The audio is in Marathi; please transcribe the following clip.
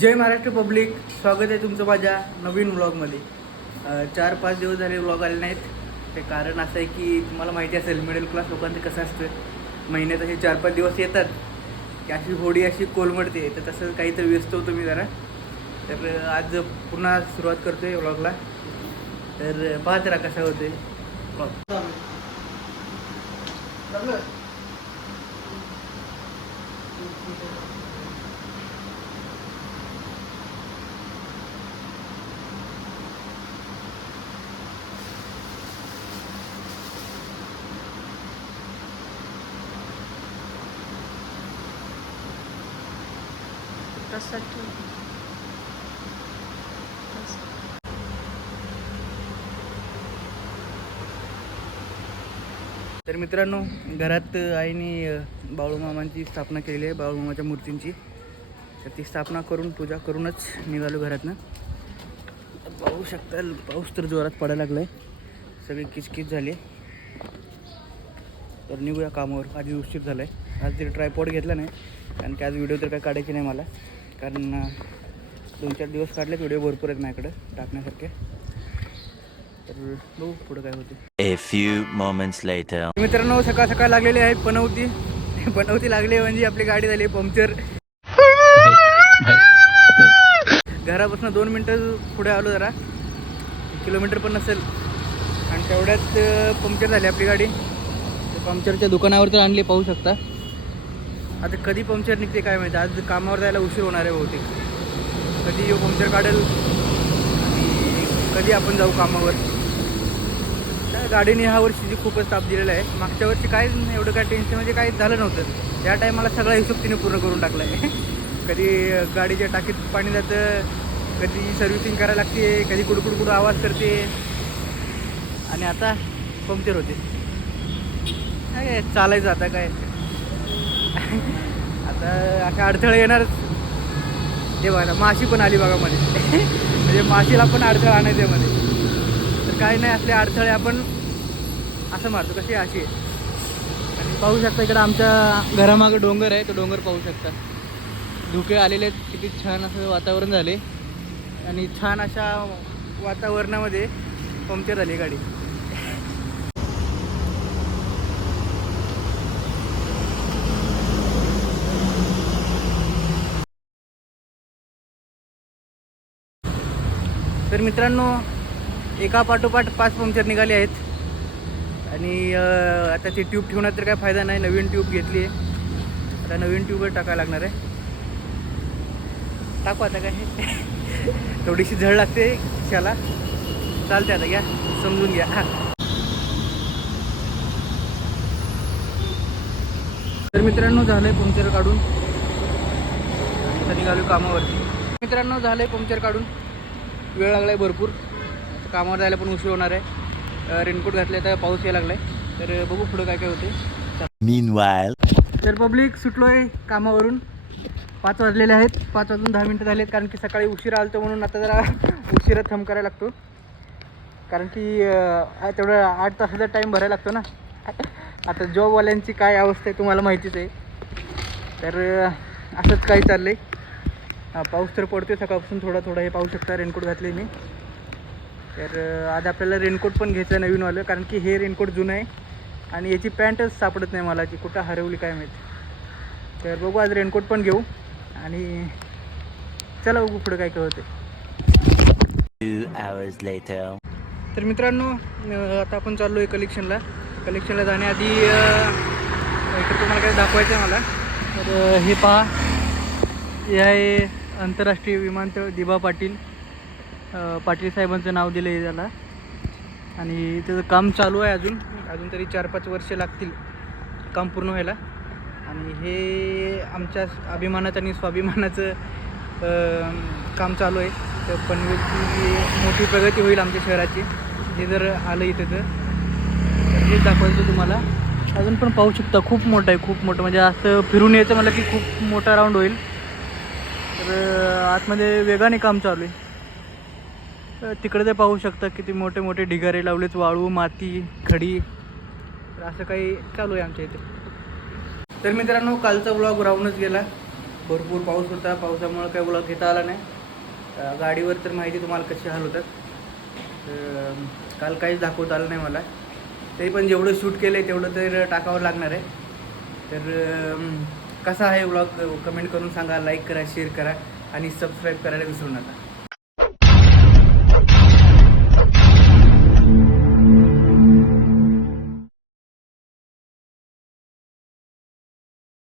जय महाराष्ट्र पब्लिक, स्वागत आहे तुमचं माझ्या नवीन व्लॉगमध्ये. 4-5 दिवस झाले व्लॉग आले नाहीत. ते कारण असं आहे की तुम्हाला माहिती असेल मिडल क्लास लोकांचं कसं असतं, महिन्यात असे 4-5 दिवस येतात की अशी होडी अशी कोलमडते. तर तसं काहीतरी व्यस्त होतो मी जरा. तर आज पुन्हा सुरुवात करतो आहे व्लॉगला. तर पाहत राहा कसा होते व्लॉग. तर मित्रांनो, घरात आईने बाळूमामांची स्थापना केलेली आहे, बाळूमामाच्या मूर्तींची. तर ती स्थापना करून पूजा करूनच निघालो घरातनं. पाहू शकता पाऊस तर जोरात पडायला लागला आहे, सगळी किचकिच झाली. तर निघूया कामावर, आधी उशीर झाला आहे. आज तरी ट्रायपॉड घेतला नाही कारण की आज व्हिडिओ तर काय काढायचे नाही मला, कारण 2-4 दिवस काढलेत व्हिडिओ, भरपूर आहेत माझ्याकडे टाकण्यासारखे. तर बघू पुढं काय होते. A few moments later. मित्रांनो, सकाळ सकाळ लागलेली आहे पनवती लागली म्हणजे आपली गाडी झाली पंक्चर. घरापासून 2 मिनटं पुढे आलो, जरा 1 किलोमीटर पण नसेल, आणि तेवढ्यात पंक्चर झाली आपली गाडी. पंक्चरच्या दुकानावर तर आणली, पाहू शकता. आता कधी पंक्चर निघते काय माहिती. आज कामावर जायला उशीर होणार आहे बहुतेक. कधी पंक्चर काढेल आणि कधी आपण जाऊ कामावर. त्या गाडीने ह्या वर्षी खूपच ताप दिलेला आहे. मागच्या वर्षी काय एवढं काय टेन्शन म्हणजे काही झालं नव्हतं. या टायमाला सगळा हिशोब तिने पूर्ण करून टाकला आहे. कधी गाडीच्या टाकीत पाणी जातं, कधी सर्व्हिसिंग करायला लागते, कधी कुडकुड आवाज करते, आणि आता पंक्चर होते. काय चालायचं आता काय. आता अशा अडथळे येणारच. ते बघा, माशी पण आली बघा मध्ये. म्हणजे माशीला पण अडथळा आणायचं मध्ये. तर काही नाही, असले अडथळे आपण असं मारतो, कशी अशी आहे. आणि पाहू शकता इकडं आमच्या घरामागं डोंगर आहे, तो डोंगर पाहू शकता. धुके आलेले आहेत, किती छान असं वातावरण झाले, आणि छान अशा वातावरणामध्ये पंक्चर झाली गाडी. तर मित्रांनो, एका पाठोपाठ 5 पंक्चर निघाले आहेत. आणि आता ती ट्यूब ठेवण्यात तर काय फायदा नाही, नवीन ट्यूब घेतली आहे. आता नवीन ट्यूबवर टाकायला लागणार आहे. टाकू आता काय. थोडीशी झळ लागते खिशाला, चालते. आता घ्या, समजून घ्या. हां, तर मित्रांनो, झालं आहे पंक्चर काढून, आता निघालो कामावरती. मित्रांनो, झालं आहे पंक्चर काढून, वेळ लागला आहे भरपूर. कामावर जायला पण उशीर होणार आहे. रेनकोट घातले तर पाऊस यायला लागला आहे. तर बघू पुढं काय काय होते. Meanwhile. तर पब्लिक, सुटलो आहे कामावरून. 5 वाजलेले आहेत, 5 वाजून 10 मिनटं झालेत. कारण की सकाळी उशिरा आलतो म्हणून आता जरा उशिरा थंब करायला लागतो. कारण की तेवढं 8 तासाचा टाईम भरायला लागतो ना. आता जॉबवाल्यांची काय अवस्था आहे तुम्हाला माहितीच आहे. तर असंच काही चाललं आहे. पाऊस तर पडतो सकाळपासून थोडा थोडा, हे पाहू शकता. रेनकोट घातले मी. तर आज आपल्याला रेनकोट पण घ्यायचं आहे नवीनवालं, कारण की हे रेनकोट जुनं आहे आणि याची पॅन्टच सापडत नाही मला, ती कुठं हरवली काय माहीत. तर बघू, आज रेनकोट पण घेऊ आणि चला बघू पुढं काय काय होते. 2 hours later. तर मित्रांनो, आता आपण चाललो आहे कलेक्शनला जाण्याआधी इकडे तुम्हाला काय दाखवायचं आहे मला. तर हे पहा, हे आहे आंतरराष्ट्रीय विमानतळ दिबा पाटील. पाटील साहेबांचं नाव दिलं आहे त्याला, आणि त्याचं काम चालू आहे अजून तरी 4-5 वर्ष लागतील काम पूर्ण व्हायला. आणि हे आमच्या अभिमानाचं आणि स्वाभिमानाचं काम चालू आहे. तर पनवेलची मोठी प्रगती होईल आमच्या शहराची, हे जर आलं इथं तर हेच दाखवायचं तुम्हाला. अजून पण पाहू शकता, खूप मोठं आहे, खूप मोठं. म्हणजे असं फिरून यायचं मला की खूप मोठा राऊंड होईल. तर आतमध्ये वेगाने काम चालू आहे. तिकडे ते पाहू शकता किती मोठे मोठे ढिगारे लावलेत, वाळू, माती, खडी. तर असं काही चालू आहे आमच्या इथे. तर मित्रांनो, कालचा व्लॉग राहूनच गेला. भरपूर पाऊस होता, पावसामुळं काही व्लॉग घेता आला नाही. गाडीवर तर माहिती तुम्हाला कशी हाल होतात. काल काहीच दाखवता आलं नाही मला. तरी पण जेवढं शूट केलं आहे तेवढं तर टाकावं लागणार आहे. तर कसा आहे व्लॉग कमेंट करून सांगा, लाईक करा, शेअर करा आणि सबस्क्राईब करायला विसरू नका.